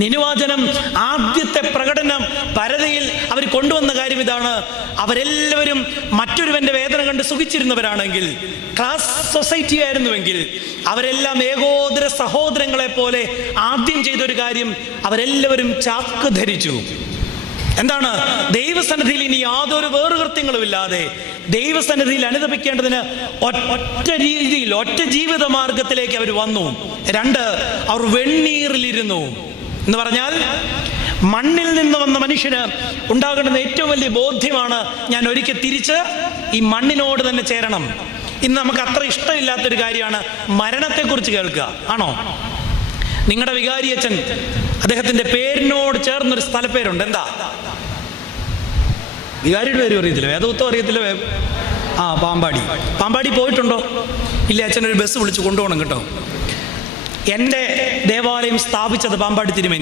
നിനുവാചനം ആദ്യത്തെ പ്രകടനം പരതയിൽ അവർ കൊണ്ടുവന്ന കാര്യം ഇതാണ്: അവരെല്ലാവരും മറ്റൊരുവന്റെ വേദന കണ്ട് സുഖിച്ചിരുന്നവരാണെങ്കിൽ, ക്ലാസ് സൊസൈറ്റി ആയിരുന്നുവെങ്കിൽ, അവരെല്ലാം ഏകോദര സഹോദരങ്ങളെ പോലെ ആദ്യം ചെയ്തൊരു കാര്യം, അവരെല്ലാവരും ചാക്ക് ധരിച്ചു. എന്താണ്? ദൈവസന്നിധിയിൽ ഇനി യാതൊരു വേറുകൃത്യങ്ങളുമില്ലാതെ ദൈവസന്നിധിയിൽ അനുദപിക്കേണ്ടതിന് ഒറ്റ രീതിയിൽ, ഒറ്റ ജീവിത മാർഗത്തിലേക്ക് അവർ വന്നു. 2, അവർ വെണ്ണീറിലിരുന്നു. എന്ന് പറഞ്ഞാൽ, മണ്ണിൽ നിന്ന് വന്ന മനുഷ്യന് ഉണ്ടാകേണ്ടുന്ന ഏറ്റവും വലിയ ബോധ്യമാണ്, ഞാൻ ഒരിക്കൽ തിരിച്ച് ഈ മണ്ണിനോട് തന്നെ ചേരണം. ഇന്ന് നമുക്ക് അത്ര ഇഷ്ടമില്ലാത്തൊരു കാര്യമാണ് മരണത്തെക്കുറിച്ച് കേൾക്കുക. ആണോ? നിങ്ങളുടെ വികാരിയച്ഛൻ, അദ്ദേഹത്തിന്റെ പേരിനോട് ചേർന്നൊരു സ്ഥലപ്പേരുണ്ട്. എന്താ വികാരിയുടെ പേരും അറിയത്തില്ല, വേദപുസ്തകം അറിയത്തില്ല. പാമ്പാടി പോയിട്ടുണ്ടോ? ഇല്ല. അച്ഛനൊരു ബസ് വിളിച്ച് കൊണ്ടുപോകണം കേട്ടോ. എൻ്റെ ദേവാലയം സ്ഥാപിച്ചത് പാമ്പാടി തിരുമേനി.